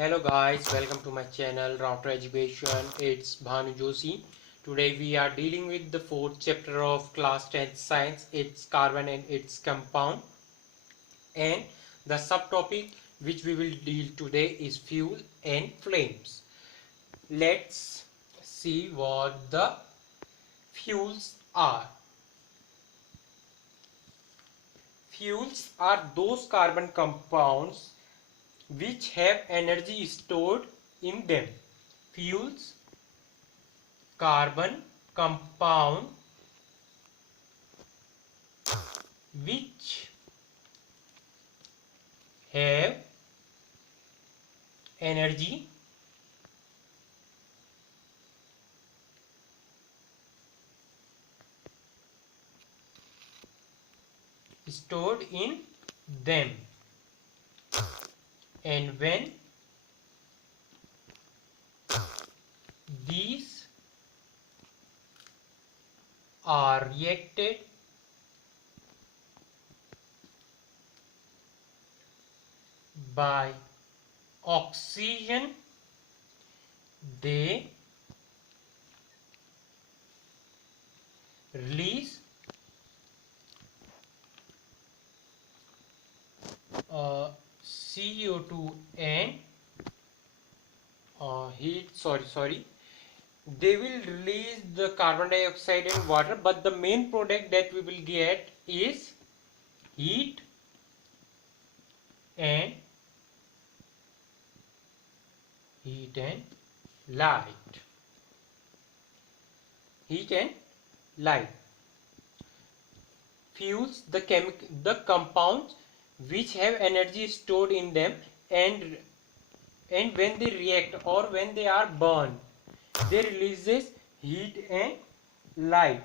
Hello guys, welcome to my channel Router Education. It's Bhanu Joshi. Today we are dealing with the fourth chapter of class 10th science. It's carbon and its compound. And the subtopic which we will deal today is fuel and flames. Let's see what the fuels are. Fuels are those carbon compounds which have energy stored in them. Fuels, carbon compound which have energy stored in them, and when these are reacted by oxygen, they release CO2 and they will release the carbon dioxide and water, but the main product that we will get is heat and light. Heat and light. Fuels, the compounds which have energy stored in them, and when they react or when they are burned, they releases heat and light.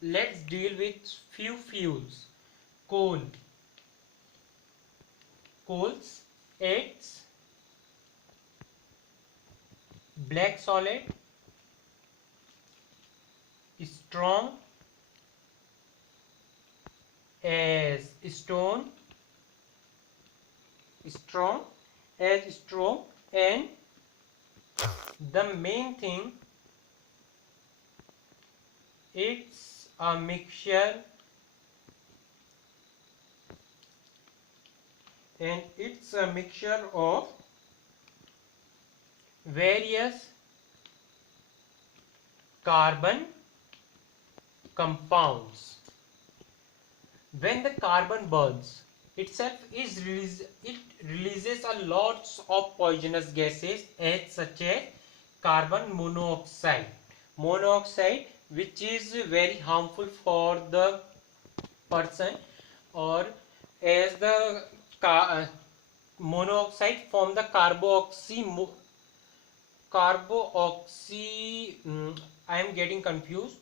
Let's deal with few fuels. Coals acts black solid, strong as stone, and the main thing, it's a mixture, and it's a mixture of various carbon compounds. When the carbon burns itself, it releases a lots of poisonous gases such as carbon monoxide, which is very harmful for the person, or as the monoxide from the I am getting confused.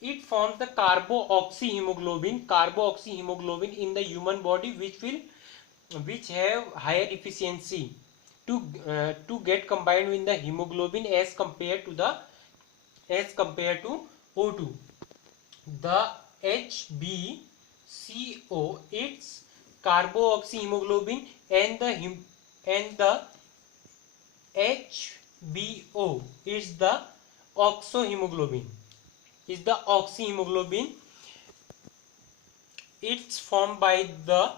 It forms the carboxyhemoglobin in the human body, which have higher efficiency to get combined with the hemoglobin as compared to O2. The HbCO, it's carboxyhemoglobin, and the HBO is the oxyhemoglobin. It's formed by the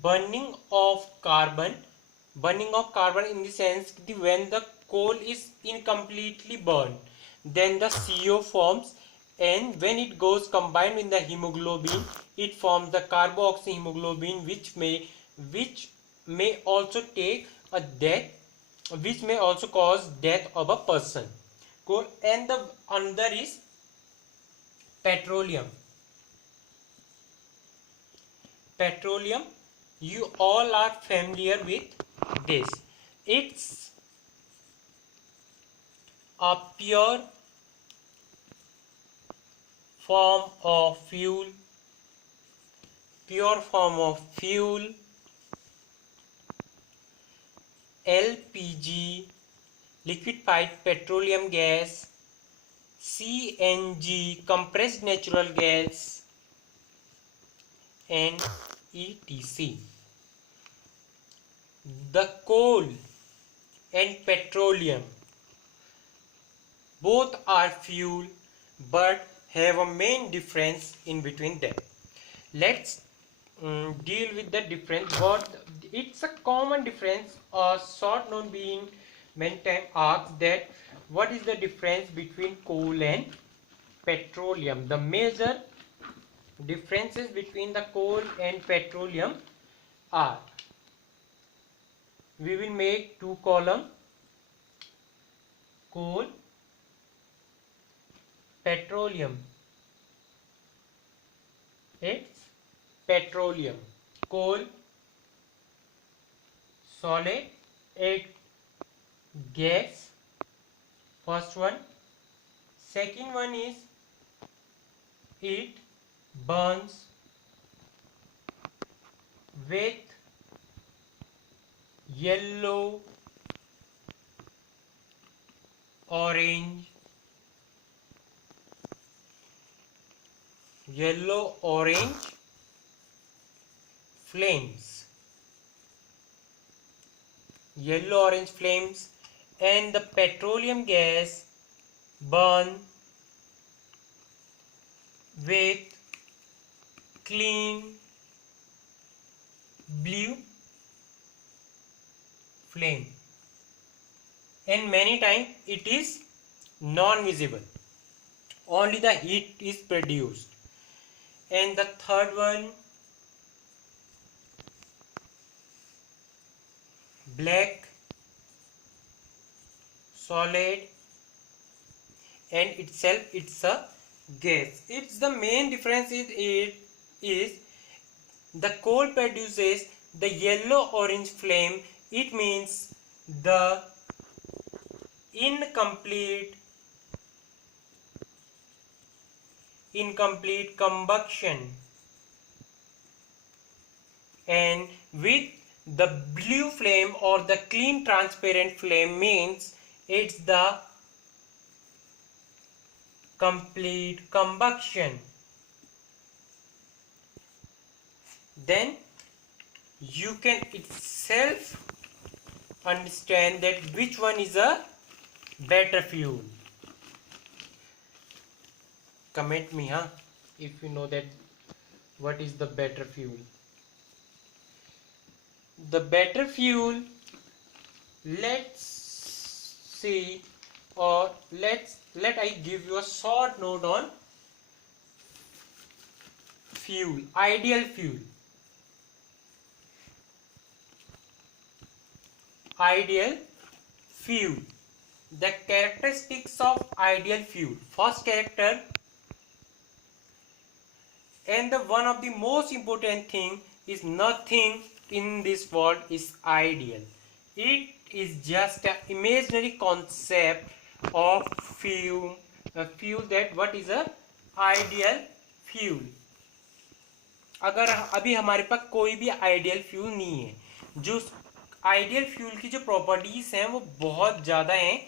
burning of carbon in the sense that when the coal is incompletely burned, then the CO forms, and when it goes combined with the hemoglobin, it forms the carboxyhemoglobin, which may also cause death of a person. Cool. And the another is petroleum. You all are familiar with this. It's a pure form of fuel, LPG, liquefied petroleum gas, CNG, compressed natural gas, and etc. The coal and petroleum both are fuel but have a main difference in between them. Let's deal with the difference. What it's a common difference, a short note being many times asked that what is the difference between coal and petroleum. The major differences between the coal and petroleum are, we will make two column, coal, petroleum. It's petroleum. Coal, solid. It gas, first one. Second one is it burns with yellow, orange, flames. Yellow orange flames. And the petroleum gas burn with clean blue flame, and many times it is non-visible, only the heat is produced. And the third one, black, solid, and itself it's a gas. It's the main difference is the coal produces the yellow orange flame. It means the incomplete combustion, and with the blue flame or the clean transparent flame means it's the complete combustion. Then you can itself understand that which one is a better fuel. Comment me if you know that what is the better fuel. The better fuel, let's see, or let I give you a short note on fuel. Ideal fuel. Ideal fuel. The characteristics of ideal fuel. First character, and the one of the most important thing is, nothing in this world is ideal. It is just an imaginary concept of fuel. A fuel, that what is a ideal fuel. अगर अभी हमारे पास कोई भी ideal fuel नहीं है, जो ideal fuel की जो प्रॉपर्टीज हैं वो बहुत ज़्यादा हैं,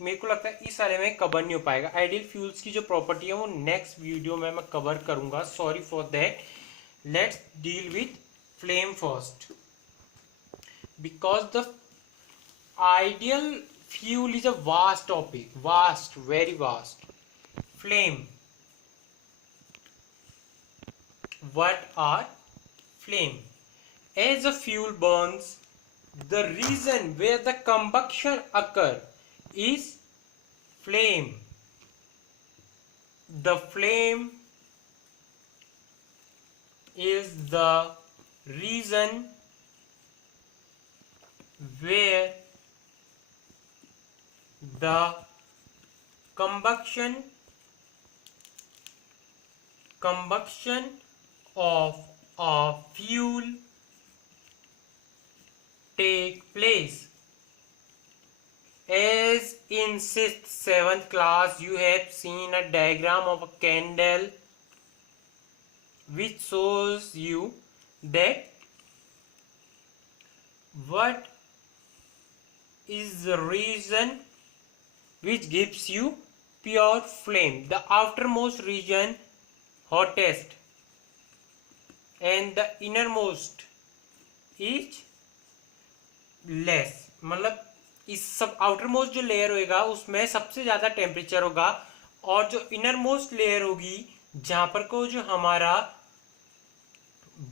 मेरे को लगता है इस वाले में कवर नहीं हो पाएगा. आइडियल फ्यूल्स की जो प्रॉपर्टी है वो नेक्स्ट वीडियो में मैं कवर करूंगा. Sorry for that. Let's deal with flame first, because the ideal fuel is a vast topic, vast, very vast. Flame. What are flame? As a fuel burns, the region where the combustion occur is flame. The flame is the region where the combustion of a fuel take place. As in 6th 7th class you have seen a diagram of a candle which shows you that what is the region which gives you pure flame. The outermost region, hottest, and the innermost is less, मतलब इस सब outer most जो layer होगा उसमें सबसे ज्यादा temperature होगा, और जो इनर मोस्ट लेयर होगी जहां पर को जो हमारा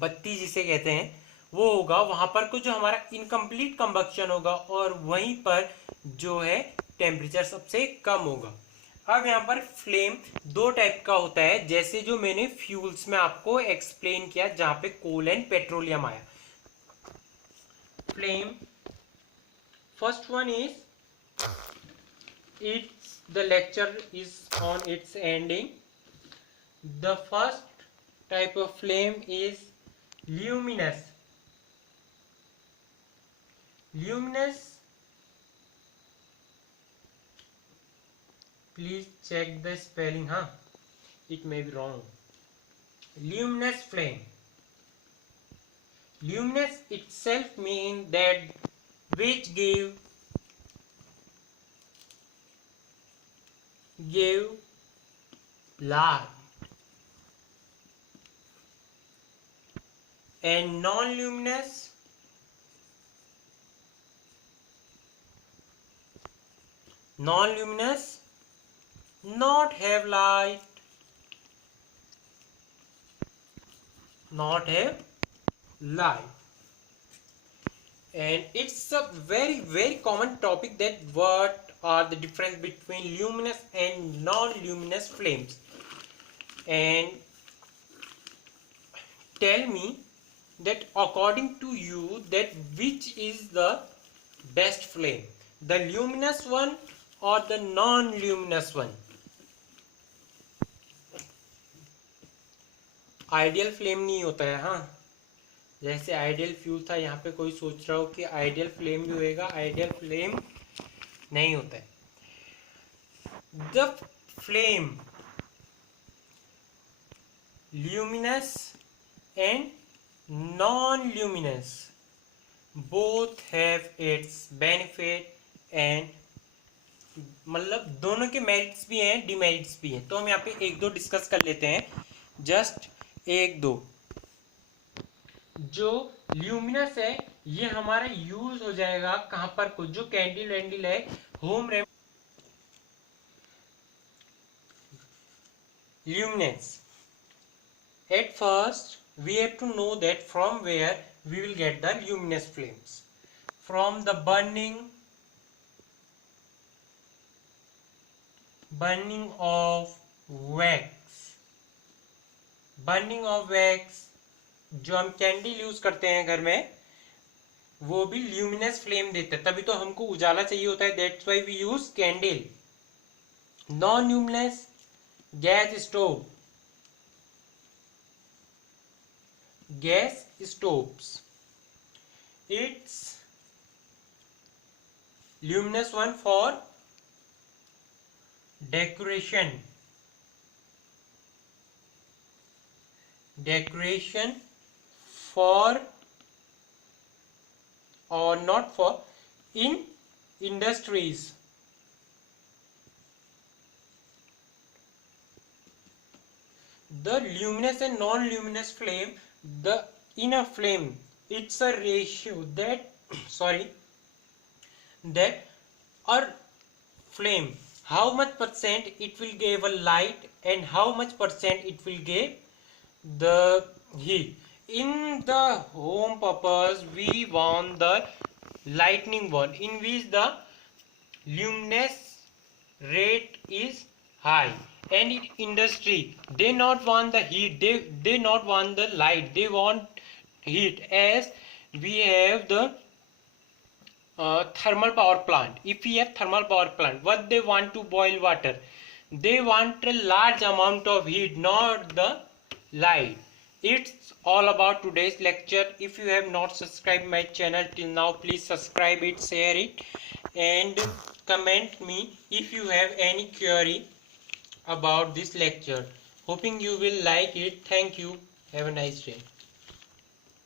बत्ती जिसे कहते हैं वो होगा, वहां पर को जो हमारा इनकम्प्लीट कंबक्शन होगा और वहीं पर जो है टेम्परेचर सबसे कम होगा। अब यहाँ पर फ्लेम दो टाइप का होता है, जैसे जो मैंने फ्यूल्स में आपको एक्सप्लेन किया जहां पे कोल एंड पेट्रोलियम आया। Flame first one is, it's the lecture is on its ending. The first type of flame is luminous. Luminous, please check the spelling, huh? It may be wrong. Luminous flame. Luminous itself means that which give light, and non-luminous not have light, and it's a very common topic that what are the difference between luminous and non-luminous flames. And tell me that according to you that which is the best flame, the luminous one or the non-luminous one? Ideal flame नहीं होता है, हाँ, जैसे ideal fuel था, यहाँ पे कोई सोच रहा हो कि आइडियल फ्लेम भी होएगा, आइडियल फ्लेम नहीं होता है। The flame luminous and non luminous both have it's benefit and, मतलब दोनों के मेरिट्स भी हैं डिमेरिट्स भी हैं। तो हम यहाँ पे एक दो डिस्कस कर लेते हैं, जस्ट एक दो। जो ल्यूमिनस है ये हमारा यूज हो जाएगा कहां पर, कुछ जो कैंडल वैंडल है home luminance. At first we have to know that from where we will get the luminous flames. From the burning of wax. Burning of wax, जो हम कैंडल यूज करते हैं घर में, वो भी ल्यूमिनस फ्लेम देता है, तभी तो हमको उजाला चाहिए होता है, that's why we use candle. Non luminous gas stoves, it's luminous one for decoration for or not for in industries. The luminous and non-luminous flame, the inner flame, it's a ratio that that our flame, how much percent it will give a light and how much percent it will give the heat. In the home purpose we want the lightning one, in which the luminous rate is high, and in industry they not want the heat, they not want the light, they want heat. As we have the thermal power plant, if we have thermal power plant, what they want to boil water, they want a large amount of heat, not the light. It's all about today's lecture. If you have not subscribed my channel till now, please subscribe it, share it, and comment me if you have any query about this lecture. Hoping you will like it. Thank you. Have a nice day.